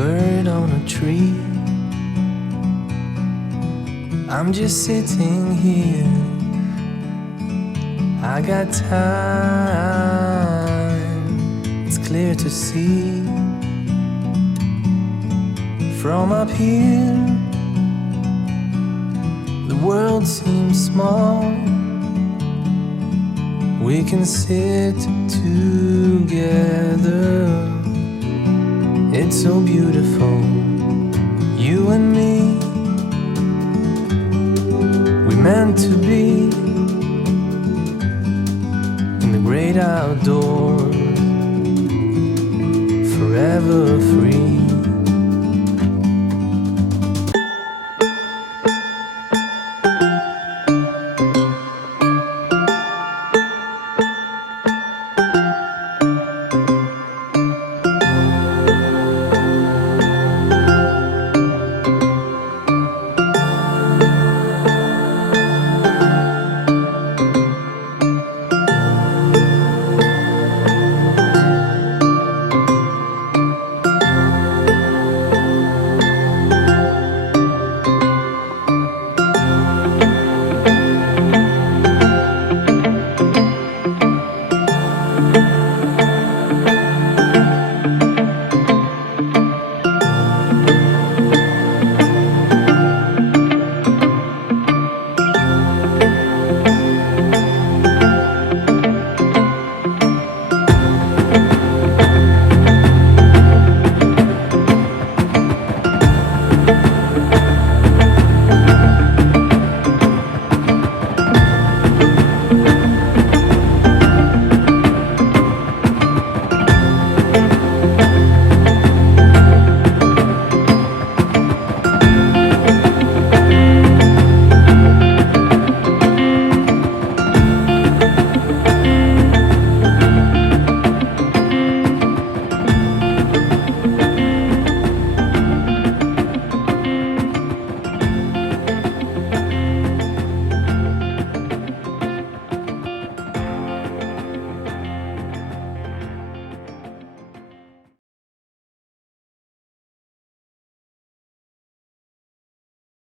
bird on a tree. I'm just sitting here, I got time, it's clear to see. From up here, the world seems small. We can sit together, it's so beautiful, you and me. We meant to be in the great outdoors, forever free.